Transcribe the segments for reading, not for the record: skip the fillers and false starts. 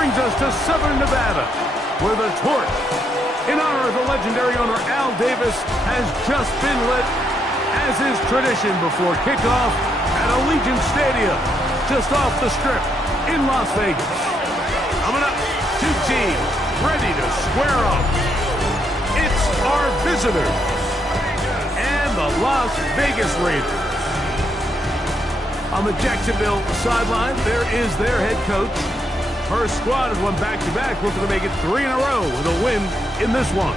brings us to Southern Nevada, where the torch, in honor of the legendary owner Al Davis, has just been lit, as is tradition before kickoff at Allegiant Stadium, just off the Strip in Las Vegas. Coming up, two teams ready to square off. It's our visitors and the Las Vegas Raiders. On the Jacksonville sideline, there is their head coach. Her squad has won back-to-back, looking to make it 3 in a row with a win in this one.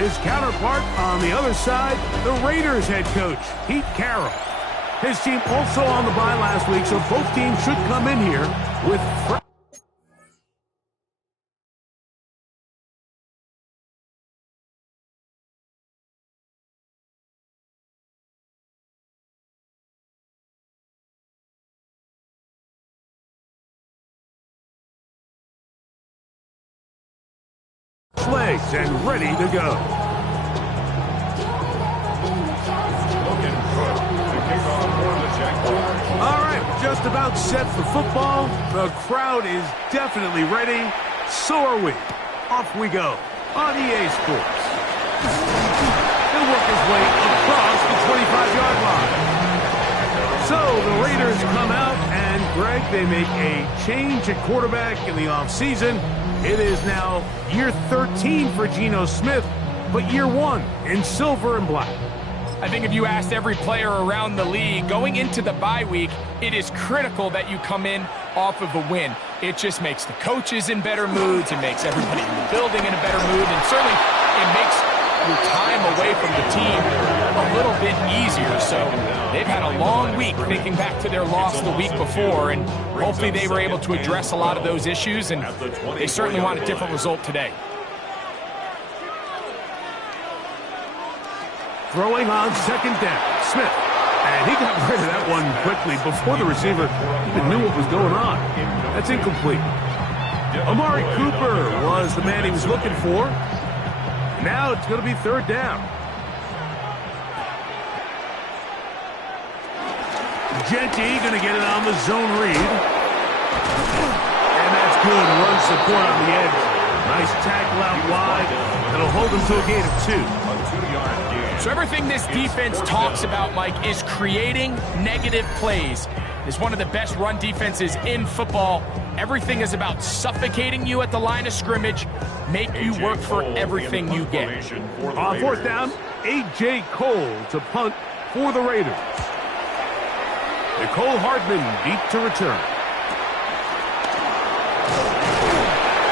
His counterpart on the other side, the Raiders head coach, Pete Carroll. His team also on the bye last week, so both teams should come in here with legs and ready to go. All right, just about set for football. The crowd is definitely ready. So are we. Off we go on EA Sports. He'll work his way across the 25-yard line. So the Raiders come out, and Greg, they make a change at quarterback in the offseason. It is now year 13 for Geno Smith, but year 1 in silver and black. I think if you asked every player around the league going into the bye week, it is critical that you come in off of a win. It just makes the coaches in better moods. It makes everybody in the building in a better mood. And certainly it makes your time away from the team a little bit easier. So they've had a long week thinking back to their loss the week before, and hopefully they were able to address a lot of those issues, and they certainly want a different result today. Throwing on second down, Smith. And he got rid of that one quickly before the receiver even knew what was going on. That's incomplete. Amari Cooper was the man he was looking for. Now it's going to be third down. Genty going to get it on the zone read. And that's good run support on the edge. Nice tackle out wide. That'll hold them to a gain of 2. So everything this defense talks about, Mike, is creating negative plays. It's one of the best run defenses in football. Everything is about suffocating you at the line of scrimmage, make you work for everything you get. On fourth down, A.J. Cole to punt for the Raiders. Nicole Hardman deep to return.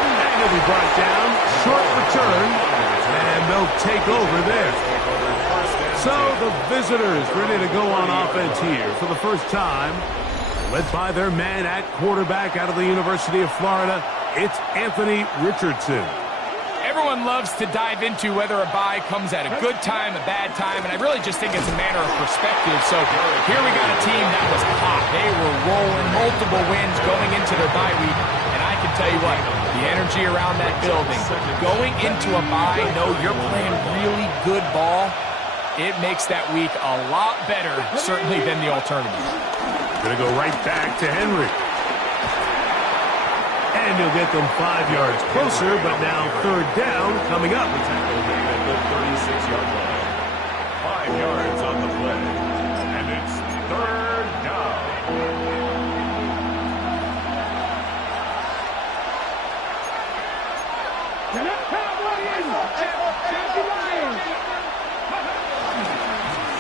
And he'll be brought down. Short return. And they'll take over there. So the visitors ready to go on offense here for the first time. Led by their man at quarterback out of the University of Florida, it's Anthony Richardson. Everyone loves to dive into whether a bye comes at a good time, a bad time, and I really just think it's a matter of perspective. So here we got a team that was hot. They were rolling, multiple wins going into their bye week, and I can tell you what, the energy around that building, going into a bye, know you're playing really good ball, it makes that week a lot better, certainly, than the alternative. Going to go right back to Henry. And he'll get them 5 yards closer, but now third down coming up. At the 36-yard line. 5 yards on the play. And it's third down.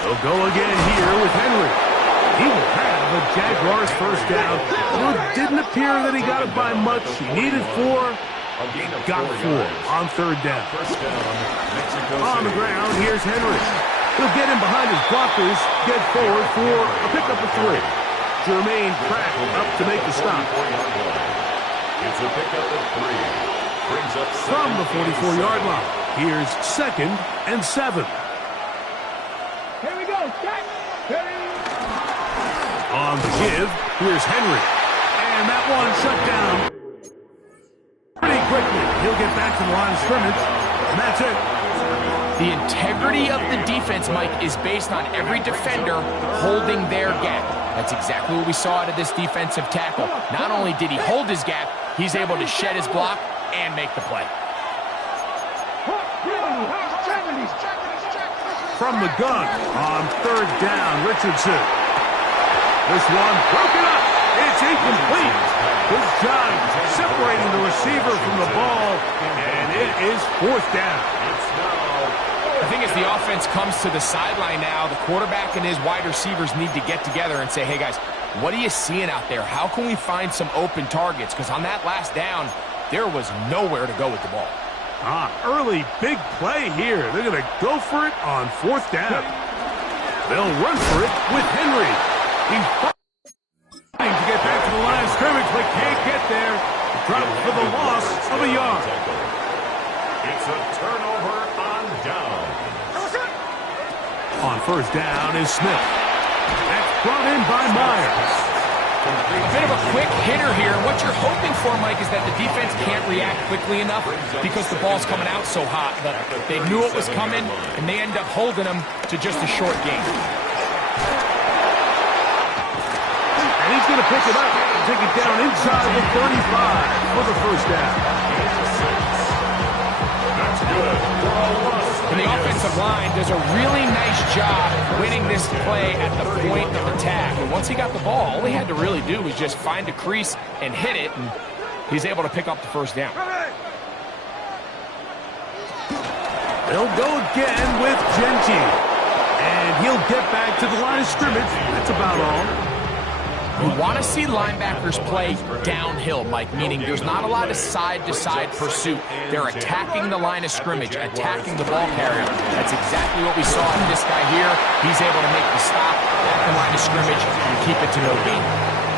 They'll go again here with Henry. He will have a Jaguars first down. Well, it didn't appear that he got it by much. He needed 4. He got 4 on third down. On the ground, here's Henry. He'll get him behind his blockers, get forward for a pickup of 3. Jermaine Pratt up to make the stop. It's a pickup of 3. Brings up from the 44-yard line. Here's 2nd and 7. Here we go. On the give, here's Henry. And that one shut down pretty quickly. He'll get back to the line of scrimmage, and that's it. The integrity of the defense, Mike, is based on every defender holding their gap. That's exactly what we saw out of this defensive tackle. Not only did he hold his gap, he's able to shed his block and make the play. From the gun on third down, Richardson. This one broken up. It's incomplete. Good job separating the receiver from the ball, and it is fourth down. I think as the offense comes to the sideline now, the quarterback and his wide receivers need to get together and say, hey, guys, what are you seeing out there? How can we find some open targets? Because on that last down, there was nowhere to go with the ball. Early big play here. They're going to go for it on fourth down. They'll run for it with Henry. He's trying to get back to the line of scrimmage, but can't get there. Dropped for the loss of a yard. It's a turnover on down. On first down is Smith. That's brought in by Myers. A bit of a quick hitter here. What you're hoping for, Mike, is that the defense can't react quickly enough because the ball's coming out so hot. But they knew it was coming, and they end up holding them to just a short gain. And he's going to pick it up and take it down inside the 35 for the first down. That's good. And the offensive line does a really nice job winning this play at the point of attack. And once he got the ball, all he had to really do was just find a crease and hit it, and he's able to pick up the first down. They'll go again with Genty. And he'll get back to the line of scrimmage. That's about all. You want to see linebackers play downhill, Mike, meaning there's not a lot of side-to-side pursuit. They're attacking the line of scrimmage, attacking the ball carrier. That's exactly what we saw in this guy here. He's able to make the stop at the line of scrimmage and keep it to no gain.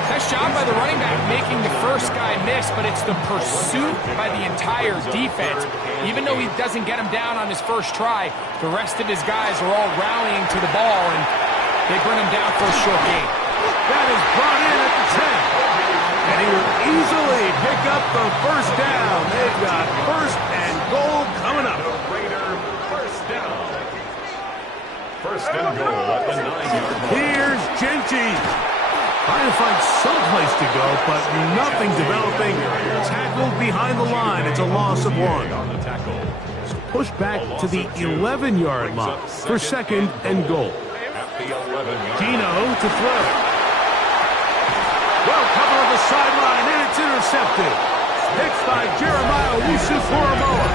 Nice job by the running back making the first guy miss, but it's the pursuit by the entire defense. Even though he doesn't get him down on his first try, the rest of his guys are all rallying to the ball, and they bring him down for a short gain. That is brought in at the 10. And he will easily pick up the first down. They've got first and goal coming up. Raider first down. First and goal at the 9-yard line. Here's Genty. Trying to find some place to go, but nothing developing. Tackled behind the line. It's a loss of 1. So push back to the 11-yard line for second and goal. Gino to throw. Well covered on the sideline, and it's intercepted. Picked by Jeremiah Owusu-Koramoah.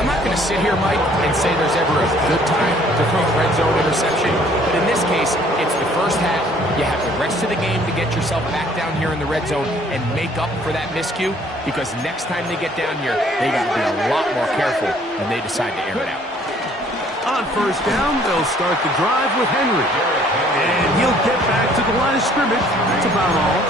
I'm not going to sit here, Mike, and say there's ever a good time to throw a red zone interception, but in this case, it's the first half. You have the rest of the game to get yourself back down here in the red zone and make up for that miscue, because next time they get down here, they got to be a lot more careful when they decide to air it out. On first down, they'll start the drive with Henry. And he'll get back to the line of scrimmage. That's about all.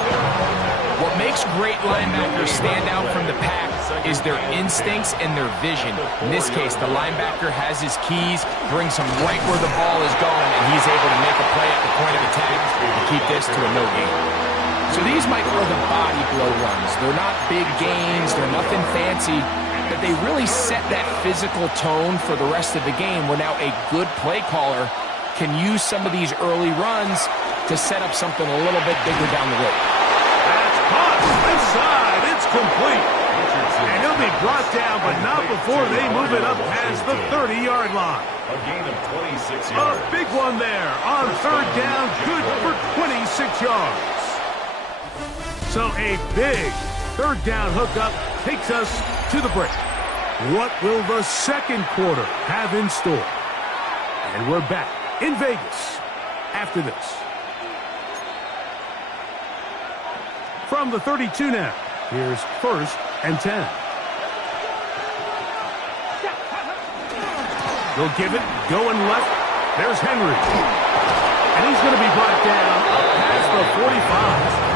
What makes great linebackers stand out from the pack is their instincts and their vision. In this case, the linebacker has his keys, brings him right where the ball is going, and he's able to make a play at the point of attack and keep this to a no gain. So these, Mike, are the body blow runs. They're not big gains. They're nothing fancy. But they really set that physical tone for the rest of the game, where now a good play caller can use some of these early runs to set up something a little bit bigger down the road. That's caught inside. It's complete. And he'll be brought down, but not before they move it up past the 30-yard line. A gain of 26 yards. A big one there on third down, good for 26 yards. So a big third down hookup takes us to the break. What will the second quarter have in store? And we're back in Vegas after this. From the 32 now, here's first and 10. They'll give it, going left. There's Henry. And he's going to be brought down past the 45.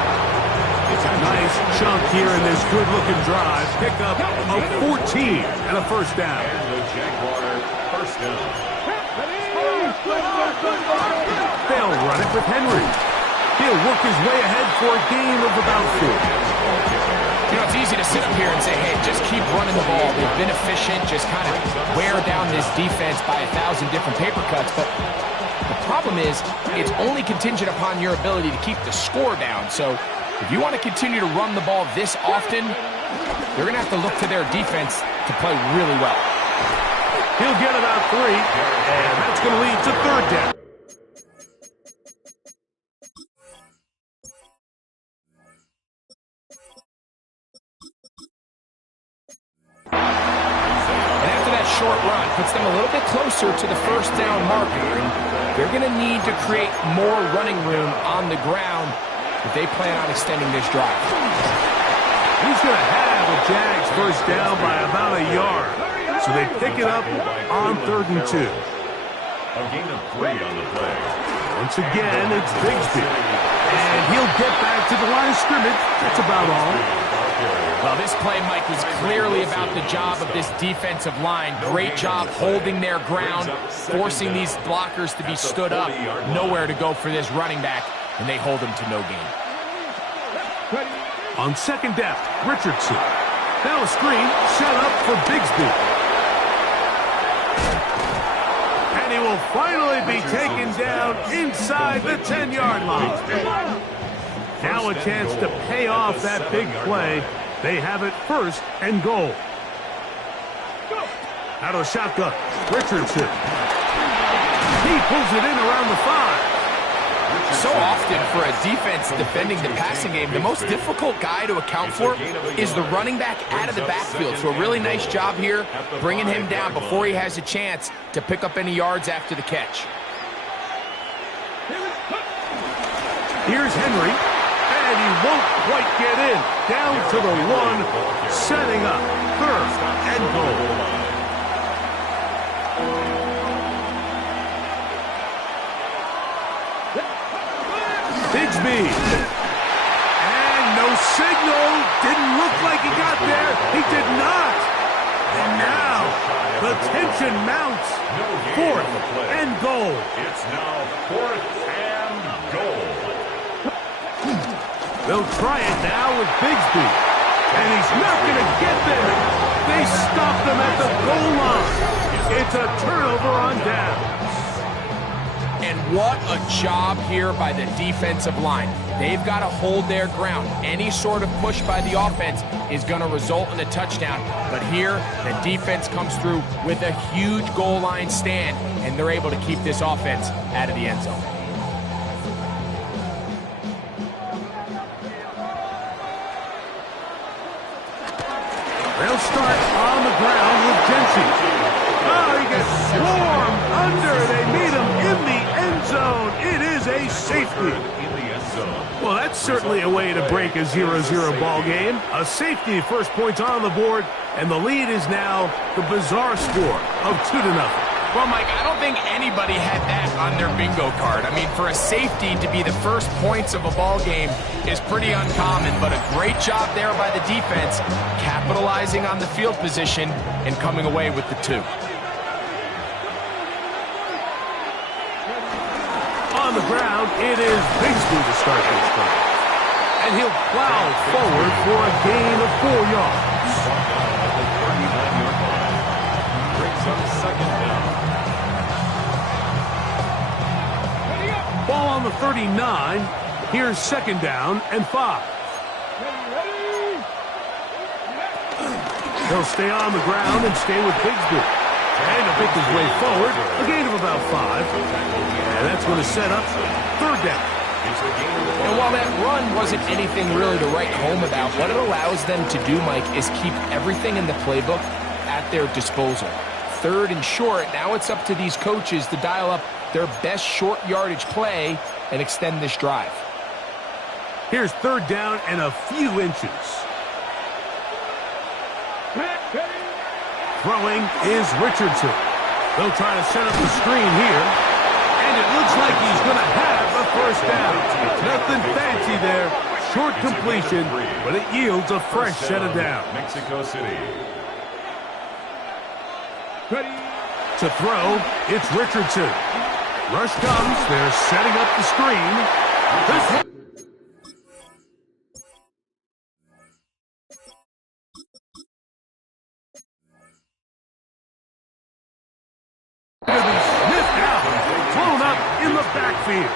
It's a nice chunk here in this good-looking drive. Pick up a 14 and a first down. And the Jaguar first down. They'll run it with Henry. He'll work his way ahead for a gain of about 4. You know, it's easy to sit up here and say, hey, just keep running the ball. They've been efficient, just kind of wear down this defense by 1,000 different paper cuts. But the problem is it's only contingent upon your ability to keep the score down. So If you want to continue to run the ball this often, they're going to have to look to their defense to play really well. He'll get about 3, and that's going to lead to third down. And after that short run, puts them a little bit closer to the first down marker. And they're going to need to create more running room on the ground if they plan on extending this drive. He's going to have the Jags first down by about a yard. So they pick it up on 3rd and 2. A gain of 3 on the play. Once again, it's Bigsby. And he'll get back to the line of scrimmage. That's about all. Well, this play, Mike, was clearly about the job of this defensive line. Great job holding their ground, forcing these blockers to be stood up. Nowhere to go for this running back, and they hold him to no gain. On second down, Richardson. Now a screen set up for Bigsby. And he will finally be taken down inside the 10-yard line. Now a chance to pay off that big play. They have it 1st and goal. Out of the shotgun, Richardson. He pulls it in around the 5. So often for a defense defending the passing game, the most difficult guy to account for is the running back out of the backfield. So a really nice job here, bringing him down before he has a chance to pick up any yards after the catch. Here's Henry, and he won't quite get in. Down to the 1, setting up 3rd and goal. Bigsby. And no signal. Didn't look like he got there. He did not. And now the tension mounts. 4th and goal. It's now 4th and goal. They'll try it now with Bigsby. And he's not going to get there. They stopped him at the goal line. It's a turnover on down. And what a job here by the defensive line. They've got to hold their ground. Any sort of push by the offense is going to result in a touchdown. But here, the defense comes through with a huge goal line stand, and they're able to keep this offense out of the end zone. They'll start on the ground with Jensen. Oh, he gets swarmed under. They meet him in the end zone. It is a safety. Well, that's certainly a way to break a 0-0 ball game. A safety, first points on the board, and the lead is now the bizarre score of 2-0. Well, Mike, I don't think anybody had that on their bingo card. I mean, for a safety to be the first points of a ball game is pretty uncommon, but a great job there by the defense, capitalizing on the field position and coming away with the 2. On the ground, it is Bigsby to start this drive. And he'll plow forward for a gain of 4 yards. Brings up 2nd down. Ball on the 39. Here's 2nd down and 5. He'll stay on the ground and stay with Bigsby. And he'll pick his way forward, a gain of about 5. And that's going to set up 3rd down. And while that run wasn't anything really to write home about, what it allows them to do, Mike, is keep everything in the playbook at their disposal. 3rd and short, now it's up to these coaches to dial up their best short yardage play and extend this drive. Here's 3rd down and a few inches. Throwing is Richardson. They'll try to set up the screen here. And it looks like he's going to have a first down. Nothing fancy there. Short completion, but it yields a fresh set of downs. Mexico City. To throw, it's Richardson. Rush comes. They're setting up the screen. This one. Sniffed out, thrown up in the backfield.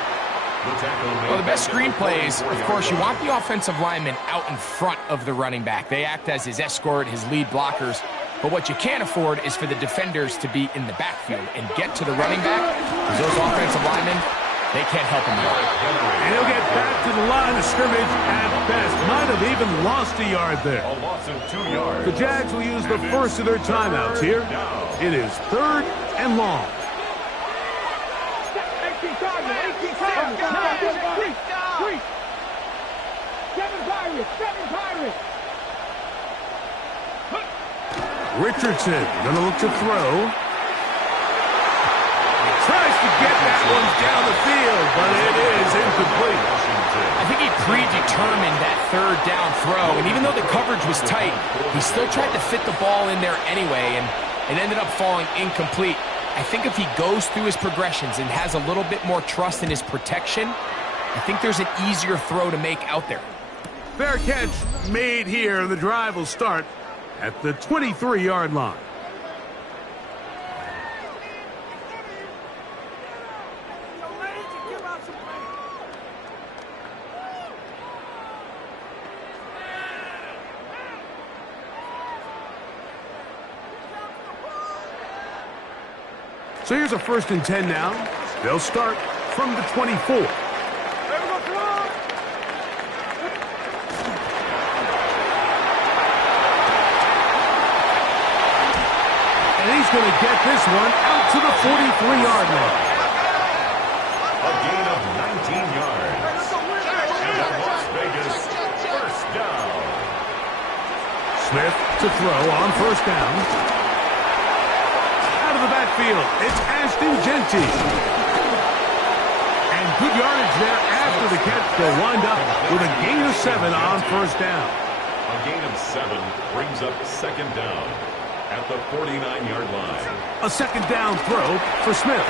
Well, the best screen plays, of course, you want the offensive lineman out in front of the running back. They act as his escort, his lead blockers. But what you can't afford is for the defenders to be in the backfield and get to the running back, because those offensive linemen, they can't help him out. And he'll get back to the line of scrimmage at best. Might have even lost a yard there. A loss of 2 yards. The Jags will use the first of their timeouts here. It is 3rd and long. 18 targets. 18 targets. 3. 7 Pirates. Richardson gonna look to throw. He tries to get that one down the field, but it is incomplete. I think he predetermined that 3rd down throw, and even though the coverage was tight, he still tried to fit the ball in there anyway, and it ended up falling incomplete. I think if he goes through his progressions and has a little bit more trust in his protection, I think there's an easier throw to make out there. Fair catch made here. The drive will start at the 23-yard line. So here's a 1st and 10 now. They'll start from the 24. He's going to get this one out to the 43-yard line. A gain of 19 yards. And a Las Vegas 1st down. Smith to throw on 1st down. Out of the backfield, it's Ashton Genty. And good yardage there after the catch. They'll wind up with a gain of 7 on 1st down. A gain of 7 brings up 2nd down at the 49-yard line. A 2nd down throw for Smith.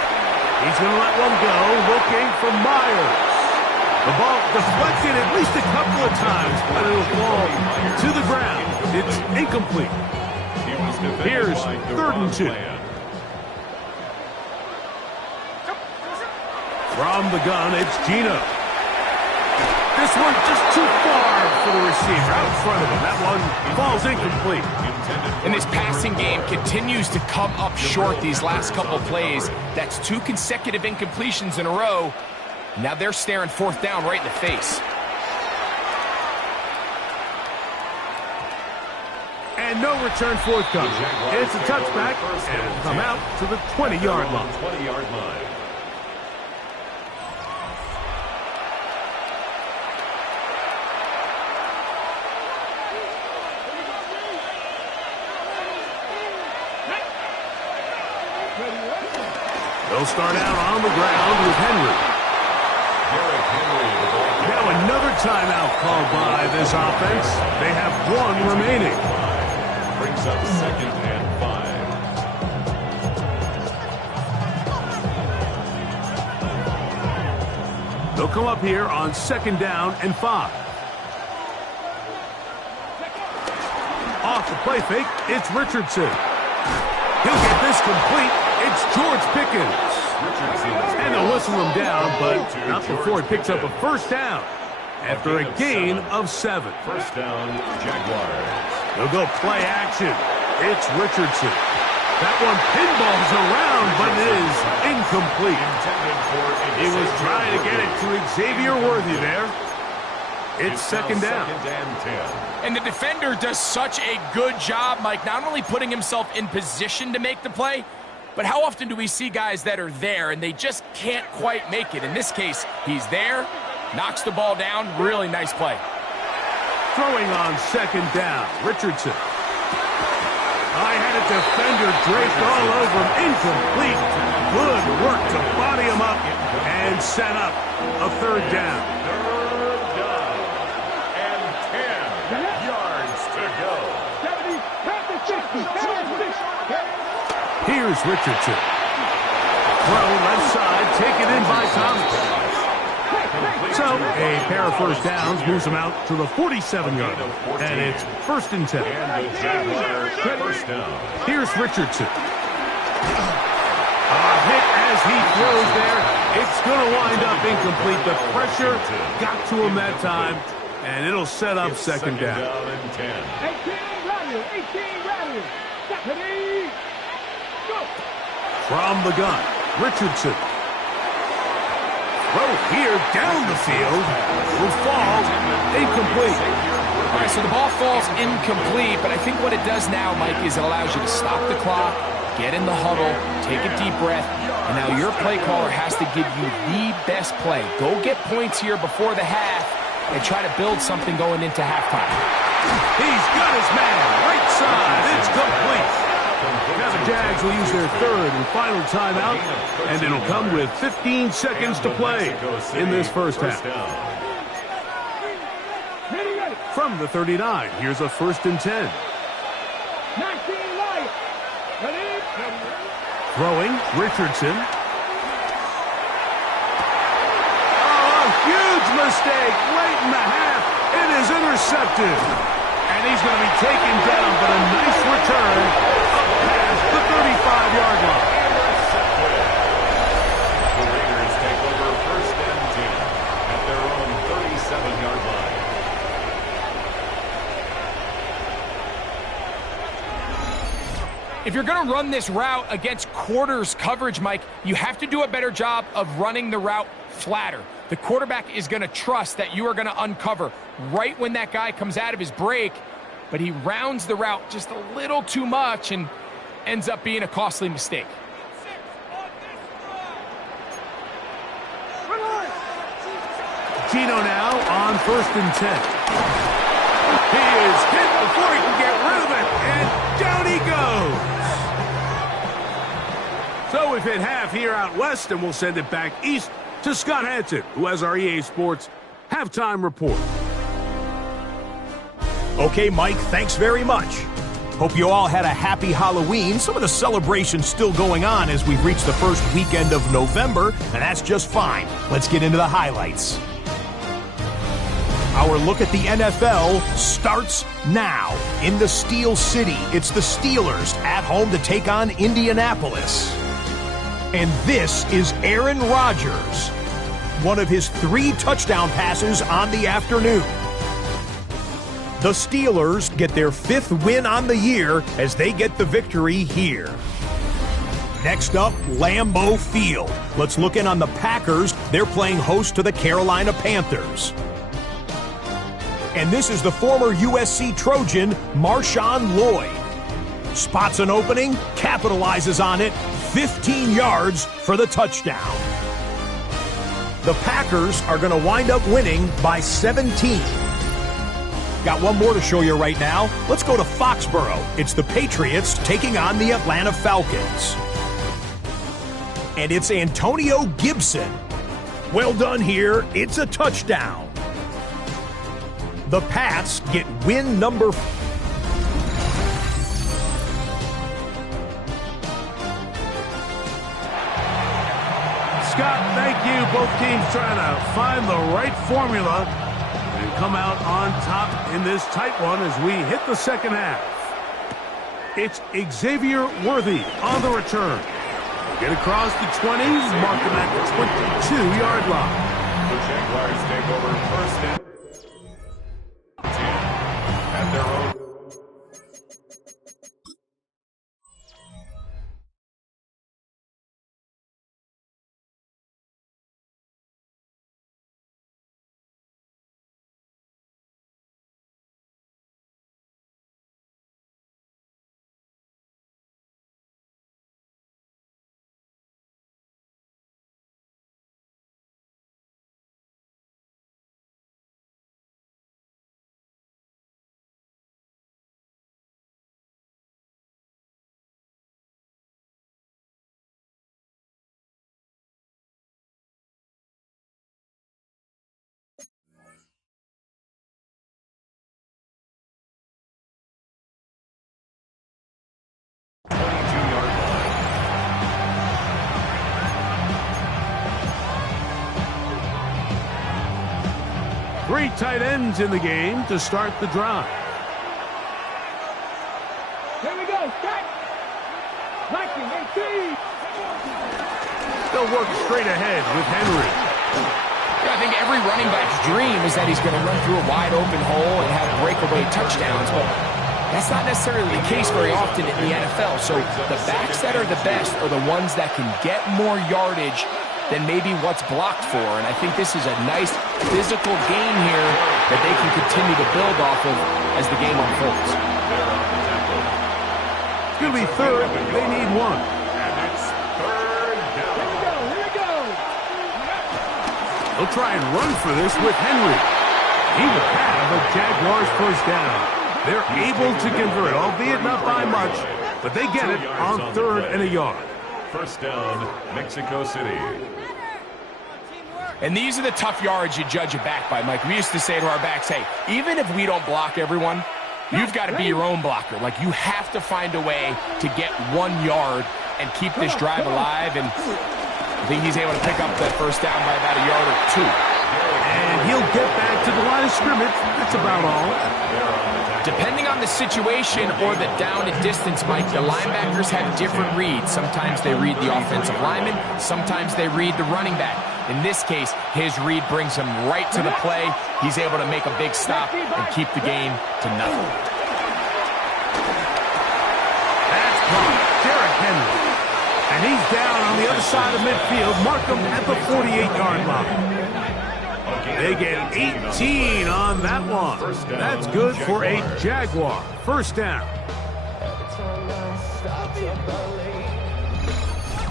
He's going to let one go, looking for Myers. The ball deflected at least a couple of times, but it'll fall to the ground. It's incomplete. Here's 3rd and 2. From the gun, it's Gino. This one just too far for the receiver out in front of him. That one falls incomplete. And this passing game continues to come up short these last couple plays. That's 2 consecutive incompletions in a row. Now they're staring 4th down right in the face. And no return forthcoming. It's a touchback, and it'll come out to the 20-yard line. 20-yard line. They'll start out on the ground with Henry. Now another timeout called by this offense. They have 1 remaining. Brings up 2nd and 5. They'll come up here on 2nd down and 5. Off the play fake, it's Richardson. He'll get this complete. It's George Pickens. And they'll whistle him down, but not before he picks up a 1st down after a gain of 7. 1st down, Jaguars. They'll go play action. It's Richardson. That one pinballs around, but it is incomplete. He was trying to get it to Xavier Worthy there. It's 2nd down. 2nd and 10. And the defender does such a good job, Mike, not only putting himself in position to make the play, but how often do we see guys that are there and they just can't quite make it? In this case, he's there, knocks the ball down. Really nice play. Throwing on 2nd down, Richardson. I had a defender draped all over him. Incomplete. Good work to body him up and set up a 3rd down. 3rd down and 10 yards to go. 70, past the 60, past the 60. Here's Richardson. Throw left side, taken in by Thomas. So a pair of 1st downs moves him out to the 47-yard line. And it's 1st and 10. And the Jaguars 1st down. Here's Richardson. A hit as he throws there. It's going to wind up incomplete. The pressure got to him that time, and it'll set up second down. 18 right here. 18 right here. Stephanie. Go. From the gun, Richardson. Throw here down the field will fall incomplete. All right, so the ball falls incomplete, but I think what it does now, Mike, is it allows you to stop the clock, get in the huddle, take a deep breath, and now your play caller has to give you the best play. Go get points here before the half and try to build something going into halftime. He's got his man, right side, it's complete. Now the Jags will use their third and final timeout, and it'll come with 15 seconds to play in this first half. From the 39, here's a 1st and 10. 19 right. Ready? Throwing, Richardson. Oh, a huge mistake late in the half. It is intercepted. And he's going to be taken down, but a nice return up past the 35-yard line. The Raiders take over 1st and 10 at their own 37-yard line. If you're going to run this route against quarters coverage, Mike, you have to do a better job of running the route flatter. The quarterback is going to trust that you are going to uncover right when that guy comes out of his break, but he rounds the route just a little too much and ends up being a costly mistake. Gino now on 1st and 10. He is hit before he can get rid of it, and down he goes. So we've hit half here out west, and we'll send it back east to Scott Hansen, who has our EA Sports halftime report. Okay, Mike, thanks very much. Hope you all had a happy Halloween. Some of the celebrations still going on as we've reached the first weekend of November, and that's just fine. Let's get into the highlights. Our look at the NFL starts now. In the Steel City, it's the Steelers at home to take on Indianapolis. And this is Aaron Rodgers, one of his 3 touchdown passes on the afternoon. The Steelers get their 5th win on the year as they get the victory here. Next up, Lambeau Field. Let's look in on the Packers. They're playing host to the Carolina Panthers. And this is the former USC Trojan, Marshawn Lloyd. Spots an opening, capitalizes on it, 15 yards for the touchdown. The Packers are going to wind up winning by 17. Got one more to show you right now. Let's go to Foxborough. It's the Patriots taking on the Atlanta Falcons. And it's Antonio Gibson. Well done here. It's a touchdown. The Pats get win number 4. Scott, thank you. Both teams trying to find the right formula and come out on top in this tight one as we hit the second half. It's Xavier Worthy on the return. Get across the 20, mark him at the 22-yard line. The Jaguars take over 1st and 10 at their own. Three tight ends in the game to start the drive. Here we go. Start. 19, 18. They'll work straight ahead with Henry. Yeah, I think every running back's dream is that he's going to run through a wide open hole and have breakaway touchdowns, but that's not necessarily the case very often in the NFL. So the backs that are the best are the ones that can get more yardage than maybe what's blocked for. And I think this is a nice physical game here that they can continue to build off of as the game unfolds. It's going to be third. They need one. And it's third down. Here we go. They'll try and run for this with Henry. He will have a Jaguars first down. They're able to convert, albeit not by much, but they get it on third and a yard. First down, Mexico City. And these are the tough yards you judge a back by, Mike. We used to say to our backs, hey, even if we don't block everyone, you've got to be your own blocker. Like, you have to find a way to get 1 yard and keep this drive alive. And I think he's able to pick up that first down by about a yard or 2. And he'll get back to the line of scrimmage. That's about all. Depending on the situation or the down and distance, Mike, the linebackers have different reads. Sometimes they read the offensive lineman. Sometimes they read the running back. In this case, his read brings him right to the play. He's able to make a big stop and keep the game to nothing. That's caught. Derrick Henry. And he's down on the other side of midfield. Mark him at the 48-yard line. They get 18 on that one. That's good for a Jaguar. First down.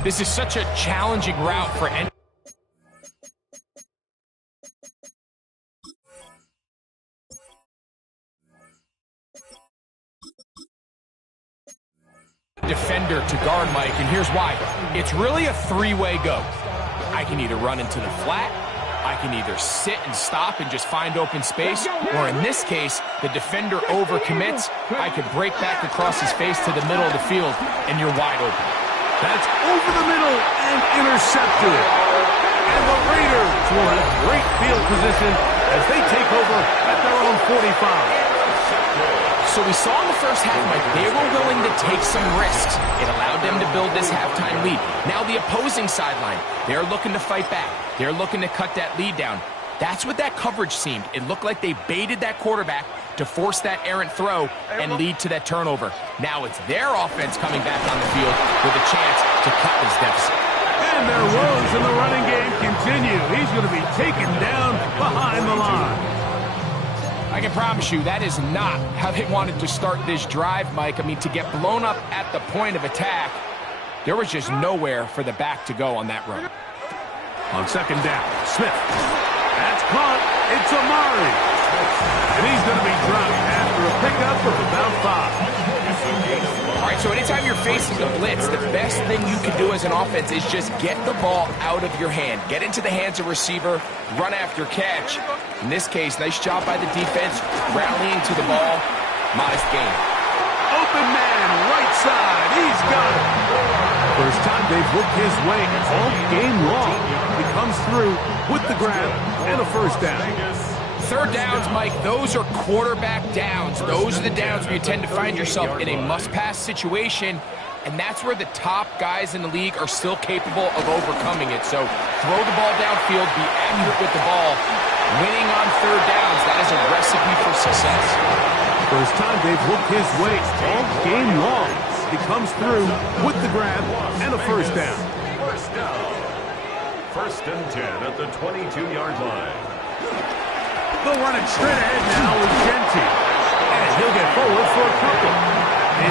This is such a challenging route for any defender to guard Mike, and here's why. It's really a three-way go. I can either run into the flat, I can either sit and stop and just find open space, or in this case, the defender overcommits. I could break back across his face to the middle of the field, and you're wide open. That's over the middle and intercepted. And the Raiders will have great field position as they take over at their own 45. So we saw in the first half, Mike, they were willing to take some risks. It allowed them to build this halftime lead. Now the opposing sideline, they're looking to fight back. They're looking to cut that lead down. That's what that coverage seemed. It looked like they baited that quarterback to force that errant throw and lead to that turnover. Now it's their offense coming back on the field with a chance to cut this deficit. And their woes in the running game continue. He's going to be taken down behind the line. I can promise you that is not how they wanted to start this drive, Mike. I mean, to get blown up at the point of attack, there was just nowhere for the back to go on that run. On second down, Smith. That's caught. It's Amari. And he's going to be dropped after a pickup of about 5. All right, so anytime you're facing a blitz, the best thing you can do as an offense is just get the ball out of your hand. Get into the hands of receiver, run after catch. In this case, nice job by the defense, rallying to the ball. Modest gain. Open man, right side. He's got it. First time they've worked his way all game long. He comes through with the grab and a first down. Third downs, Mike, those are quarterback downs. Those are the downs where you tend to find yourself in a must-pass situation, and that's where the top guys in the league are still capable of overcoming it. So throw the ball downfield, be accurate with the ball. Winning on third downs, that is a recipe for success. First time they've worked his way all game long. He comes through with the grab and a first down. First down. First and 10 at the 22-yard line. They'll run it straight ahead now with Genty. And he'll get forward for a couple.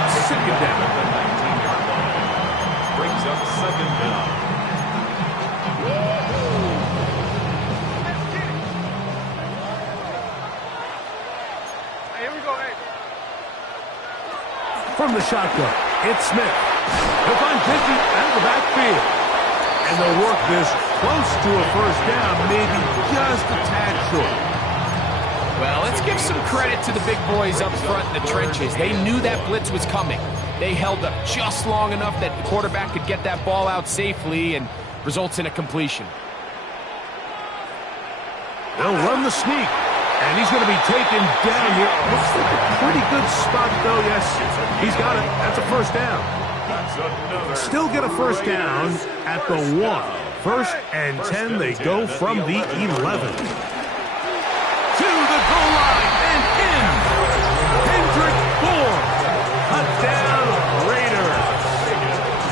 It's second down. At the 19-yard line. Brings up second down. Here we go, hey. From the shotgun, it's Smith. He'll find Genty out of the backfield. And they'll work this close to a first down, maybe just a tad short. Well, let's give some credit to the big boys up front in the trenches. They knew that blitz was coming. They held up just long enough that the quarterback could get that ball out safely and results in a completion. They'll run the sneak, and he's going to be taken down here. Looks like a pretty good spot, though, yes. He's got it. That's a first down. Still get a first down at the 1. First and 10, they go from the 11. To the goal line and in. Hendrick Bourne. Touchdown Raiders.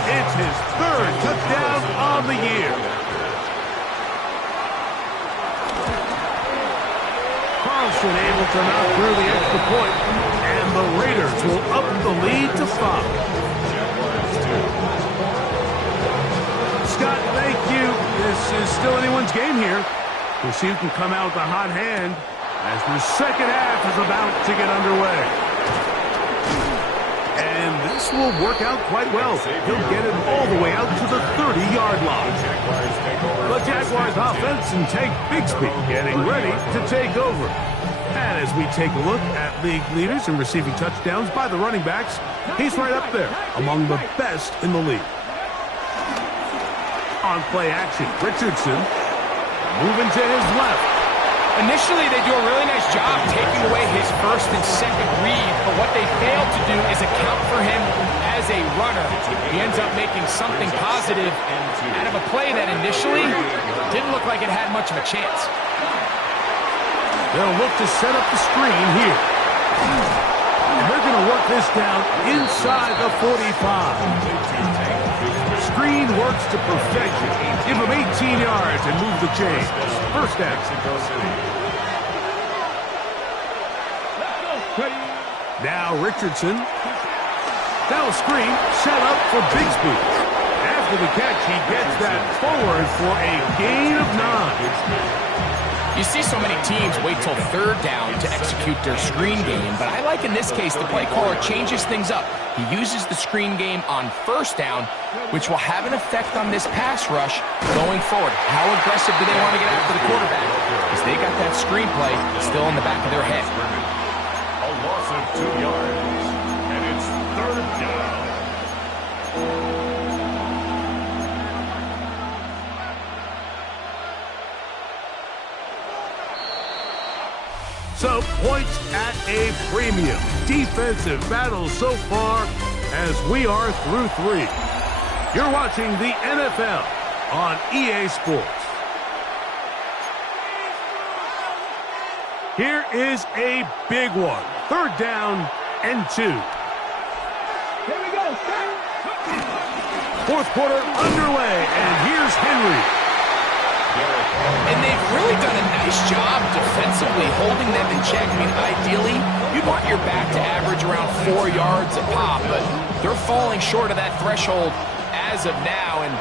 It's his 3rd touchdown on the year. Carlson able to knock through the extra point, and the Raiders will up the lead to 5. Scott, thank you. This is still anyone's game here. We'll see who can come out with a hot hand as the second half is about to get underway. And this will work out quite well. He'll get it all the way out to the 30-yard line. The Jaguars offense and Tank Bigsby getting ready to take over. And as we take a look at league leaders in receiving touchdowns by the running backs, he's right up there among the best in the league. On play action, Richardson moving to his left. Initially, they do a really nice job taking away his first and second read, but what they fail to do is account for him as a runner. He ends up making something positive out of a play that initially didn't look like it had much of a chance. They'll look to set up the screen here. And they're going to work this down inside the 45. Screen works to perfection. Give him 18 yards and move the chains. First down. Now Richardson. Now a screen set up for Bigsby. After the catch, he gets that forward for a gain of 9. You see so many teams wait till 3rd down to execute their screen game, but I like in this case the play caller changes things up. He uses the screen game on 1st down, which will have an effect on this pass rush going forward. How aggressive do they want to get after the quarterback? Because they got that screen play still in the back of their head. A loss of 2 yards, and it's 3rd down. So, points at a premium. Defensive battle so far as we are through 3. You're watching the NFL on EA Sports. Here is a big one. 3rd down and 2. Here we go. 4th quarter underway, and here's Henry. And they've really done a nice job defensively holding them in check. I mean, ideally, you'd want your back to average around 4 yards a pop, but they're falling short of that threshold as of now, and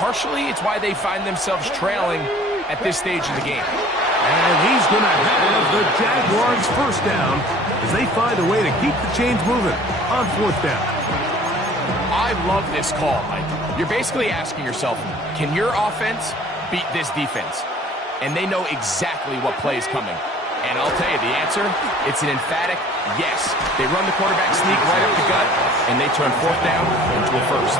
partially it's why they find themselves trailing at this stage of the game. And he's going to have the Jaguars' first down as they find a way to keep the chains moving on 4th down. I love this call, Mike. You're basically asking yourself, can your offense beat this defense? And they know exactly what play is coming. And I'll tell you the answer, it's an emphatic yes. They run the quarterback sneak right up the gut, and they turn 4th down into a 1st.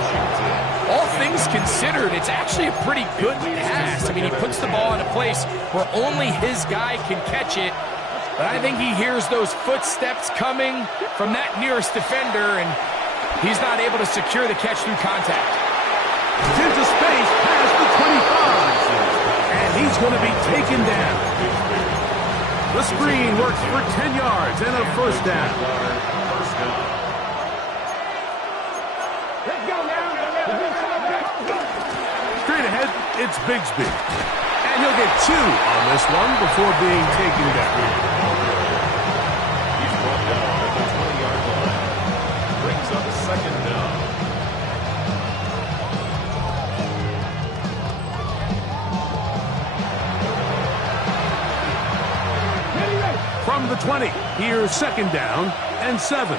All things considered, it's actually a pretty good pass. I mean, he puts the ball in a place where only his guy can catch it. But I think he hears those footsteps coming from that nearest defender, and he's not able to secure the catch through contact. Into space past the 25. And he's going to be taken down. The screen works for 10 yards and a 1st down. Let's go now. Straight ahead, it's Bigsby. And he'll get 2 on this one before being taken down. He's brought down at the 20-yard line. Brings up 2nd down. From the 20, here's 2nd down and 7.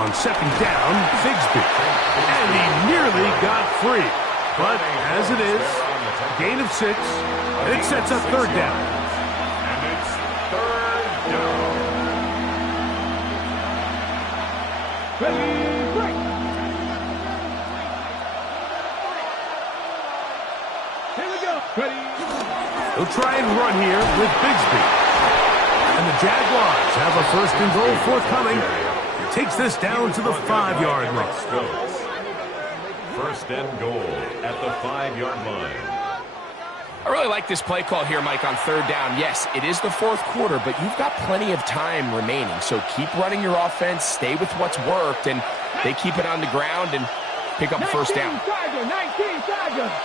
On 2nd down, Bigsby. And he nearly got free. But as it is, gain of 6, and it sets up 3rd down. And it's 3rd down. Ready, break. Here we go. Ready. They'll try and run here with Bigsby. And the Jaguars have a 1st and goal forthcoming takes this down to the 5-yard line. First and goal at the 5-yard line. I really like this play call here, Mike, on third down. Yes, it is the fourth quarter, but you've got plenty of time remaining. So keep running your offense, stay with what's worked, and they keep it on the ground and pick up a first down. 19 Tigers.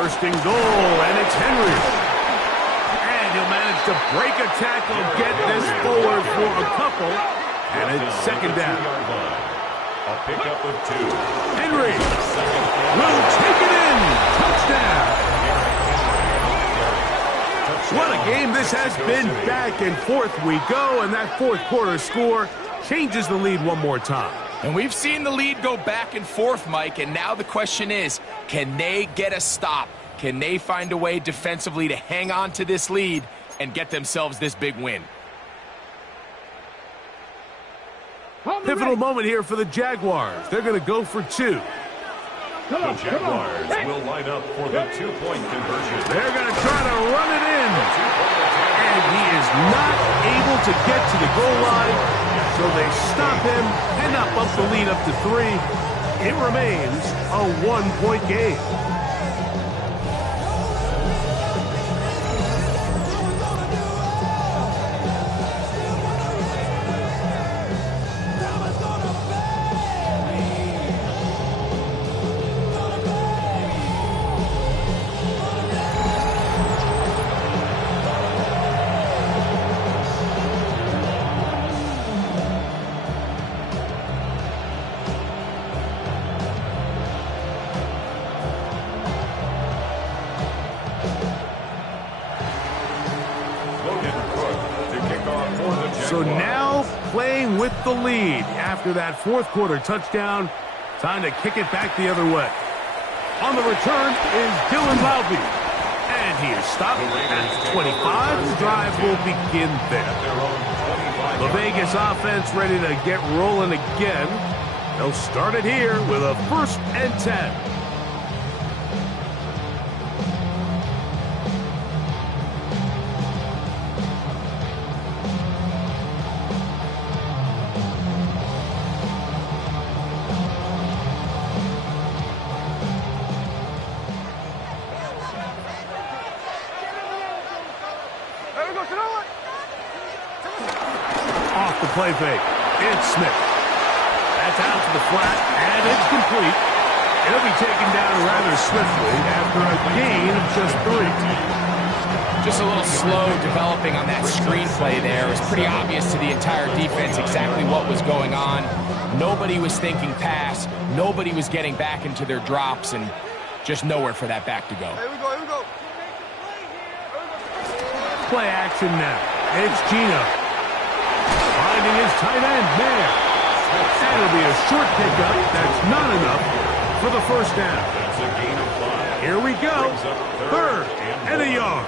First and goal, and it's Henry. And he'll manage to break a tackle, get this forward for a couple, and it's second down. A pickup of 2. Henry will take it in. Touchdown. What a game this has been. Back and forth we go, and that fourth quarter score changes the lead one more time. And we've seen the lead go back and forth, Mike, and now the question is, can they get a stop? Can they find a way defensively to hang on to this lead and get themselves this big win? Pivotal moment here for the Jaguars. They're going to go for 2. The Jaguars will line up for the 2-point conversion. They're going to try to run it in. And he is not able to get to the goal line, so they stop him and up the lead up to 3. It remains a 1-point game. So now playing with the lead after that fourth quarter touchdown. Time to kick it back the other way. On the return is Dylan Lowby. And he is stopped at 25. The drive will begin there. The Vegas offense ready to get rolling again. They'll start it here with a 1st and 10. Off the play fake. It's Smith. That's out to the flat, and it's complete. It'll be taken down rather swiftly after a gain of just 3. Just a little slow developing on that screenplay there. It was pretty obvious to the entire defense exactly what was going on. Nobody was thinking pass. Nobody was getting back into their drops, and just nowhere for that back to go. Here we go, here we go. Play action now. It's Gino. Finding his tight end there. And it'll be a short pickup. That's not enough for the first down. That's a gain of 5. Here we go. 3rd and a yard.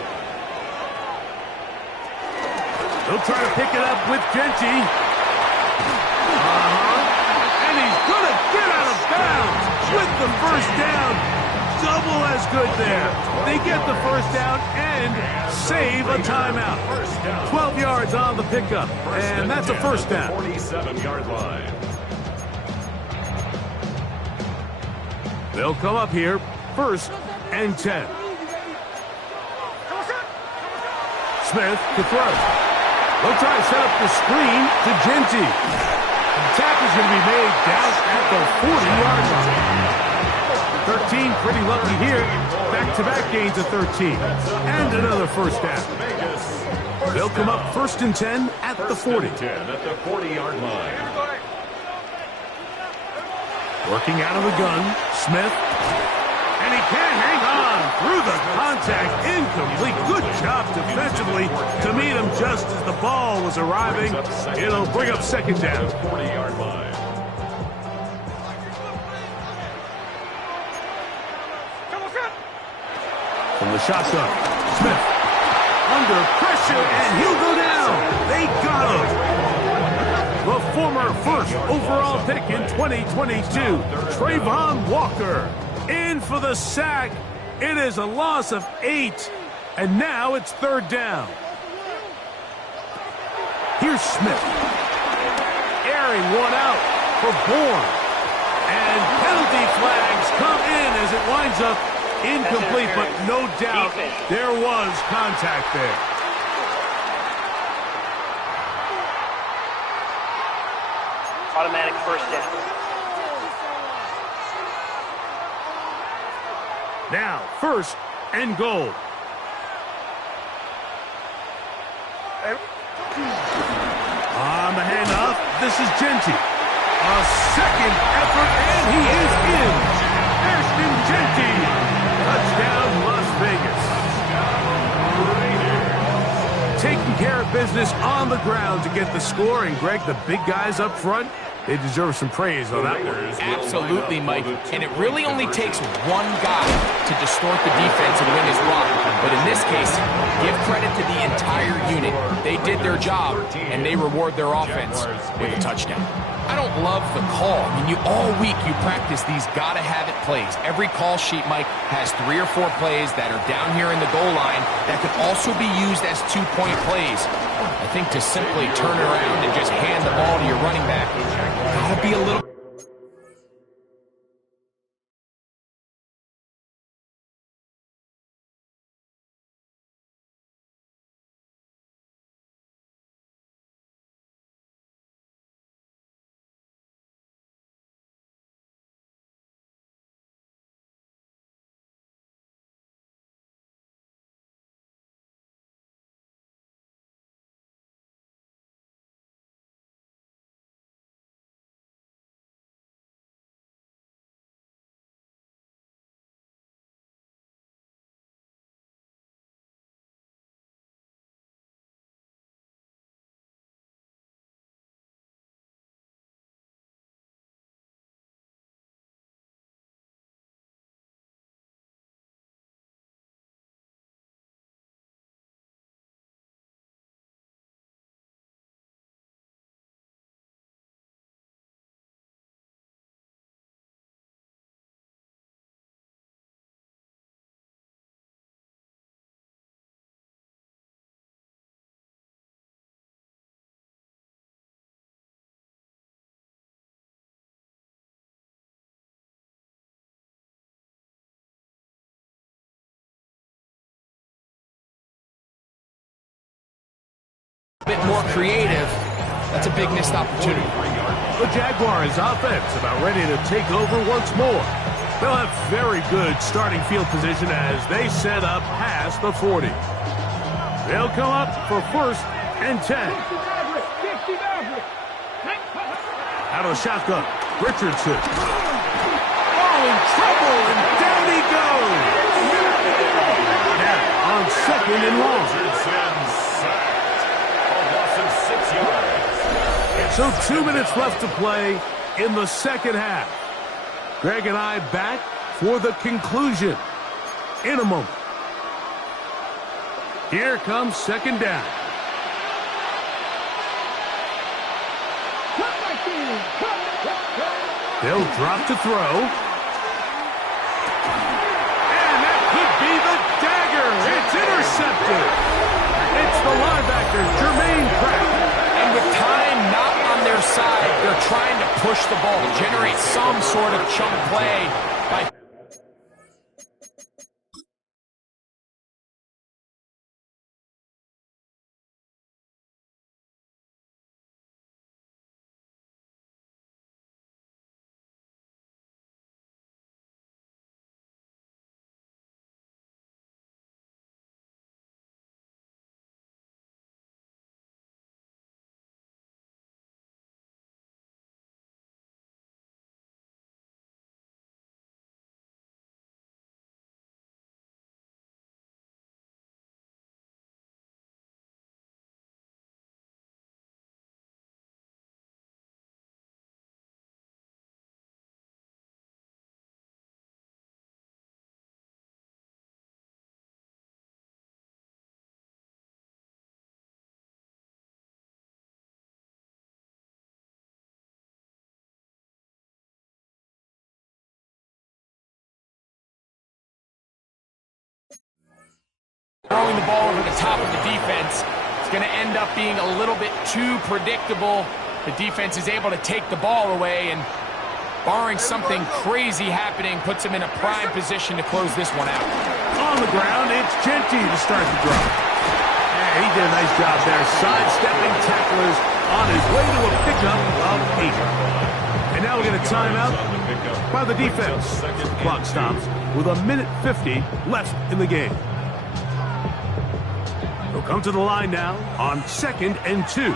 He'll try to pick it up with Genty. And he's going to get out of bounds with the first down. Double as good there. They get the first down and save a timeout. 12 yards on the pickup, and that's a first down. 47-yard line. They'll come up here, 1st and 10. Smith to throw. They'll try to set up the screen to Genty. The tackle's going to be made down at the 40-yard line. 13, pretty lucky here. Back-to-back gains of 13. And another first down. They'll come up 1st and 10 at the 40. 10 at the 40-yard line. Working out of the gun, Smith. And he can't hang on through the contact. Incomplete. Good job defensively to meet him just as the ball was arriving. It'll bring up second down. 40-yard line. From the shotgun, Smith under pressure, and he'll go down. They got him. The former 1st overall pick in 2022, Trayvon Walker, in for the sack. It is a loss of 8, and now it's 3rd down. Here's Smith. carry, one out for Bourne. And penalty flags come in as it winds up incomplete, but no doubt there was contact there. Automatic first down. Now, first and goal. On the handoff, this is Genty. A second effort, and he is in. Ashton Genty. Touchdown, Las Vegas. Taking care of business on the ground to get the score. And, Greg, the big guys up front, they deserve some praise on that one. Absolutely, Mike. And it really only takes one guy to distort the defense and win his block. But in this case, give credit to the entire unit. They did their job, and they reward their offense with a touchdown. I don't love the call. I mean, all week you practice these gotta-have-it plays. Every call sheet, Mike, has 3 or 4 plays that are down here in the goal line that could also be used as 2-point plays. I think to simply turn it around and just hand the ball to your running back, gotta be a little... bit more creative. That's a big missed opportunity. The Jaguars offense about ready to take over once more. They'll have very good starting field position as they set up past the 40. They'll come up for first and 10. Out of the shotgun, Richardson. Oh, in trouble, and down he goes. Now on second and long. So 2 minutes left to play in the second half. Greg and I back for the conclusion in a moment. Here comes second down. They'll drop to throw. And that could be the dagger. It's intercepted. It's the linebacker, Jermaine Pratt. And with time not on their side, they're trying to push the ball, generate some sort of chunk play by... Throwing the ball over the top of the defense. It's going to end up being a little bit too predictable The defense is able to take the ball away, and barring something crazy happening, puts him in a prime position to close this one out. On the ground, it's Genty to start the drop. And he did a nice job there, sidestepping tacklers on his way to a pickup of 8. And now we get a timeout by the defense. Clock stops with 1:50 left in the game. He'll come to the line now on 2nd and 2.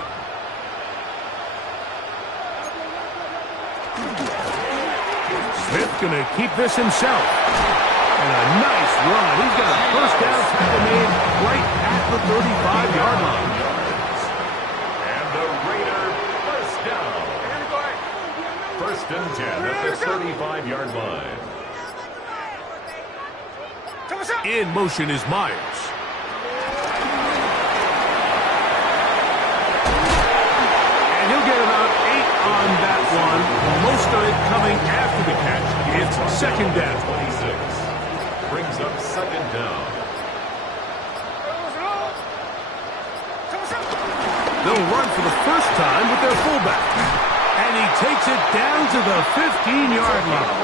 Smith gonna keep this himself. And a nice run. He's got a first down tackle made right at the 35-yard line. And the Raider first down. First and 10 at the 35-yard line. In motion is Myers. And he'll get about 8 on that one. Most of it coming after the catch. It's 2nd down. 26. Brings up 2nd down. They'll run for the first time with their fullback. And he takes it down to the 15-yard line.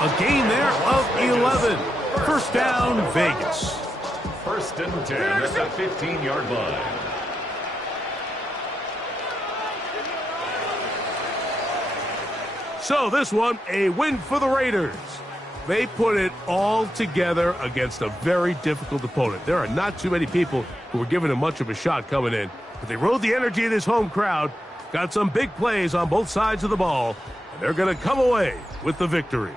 A gain there of 11. First down, Vegas. First and 10 at the 15-yard line. So this one, a win for the Raiders. They put it all together against a very difficult opponent. There are not too many people who were giving him much of a shot coming in. But they rode the energy of this home crowd, got some big plays on both sides of the ball, and they're going to come away with the victory.